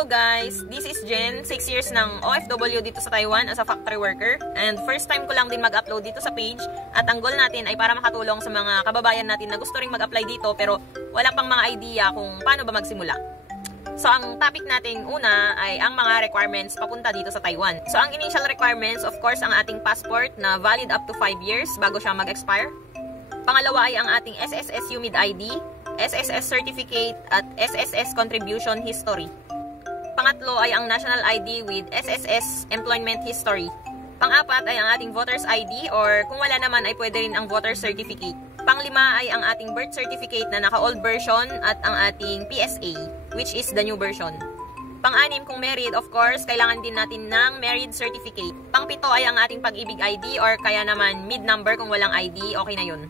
Hello guys! This is Jen, 6 years ng OFW dito sa Taiwan as a factory worker. And first time ko lang din mag-upload dito sa page. At ang goal natin ay para makatulong sa mga kababayan natin na gusto ring mag-apply dito pero wala pang mga idea kung paano ba magsimula. So ang topic natin una ay ang mga requirements papunta dito sa Taiwan. So ang initial requirements, of course, ang ating passport na valid up to 5 years bago siya mag-expire. Pangalawa ay ang ating SSS UMID ID, SSS certificate at SSS contribution history. Pangatlo ay ang national ID with SSS employment history. Pang-apat ay ang ating voter's ID or kung wala naman ay pwede rin ang voter certificate. Pang-lima ay ang ating birth certificate na naka-old version at ang ating PSA, which is the new version. Pang-anim, kung married, of course, kailangan din natin ng marriage certificate. Pang-pito ay ang ating pag-ibig ID or kaya naman mid number kung walang ID, okay na yun.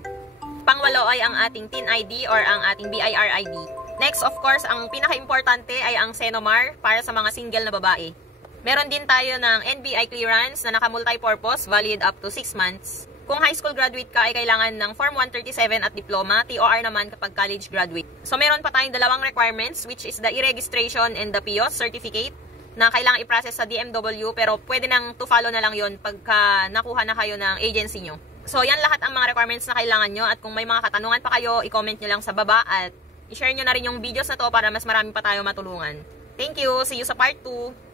Pang-walo ay ang ating TIN ID or ang ating BIR ID. Next, of course, ang pinaka-importante ay ang Senomar para sa mga single na babae. Meron din tayo ng NBI clearance na naka-multipurpose, valid up to 6 months. Kung high school graduate ka ay kailangan ng Form 137 at diploma, TOR naman kapag college graduate. So meron pa tayong dalawang requirements which is the e-registration and the PIOS certificate na kailangan i-process sa DMW pero pwede nang to follow na lang yon pagka nakuha na kayo ng agency nyo. So yan lahat ang mga requirements na kailangan nyo at kung may mga katanungan pa kayo, i-comment nyo lang sa baba at i-share nyo na rin yung videos na to para mas marami pa tayo matulungan. Thank you! See you sa part 2!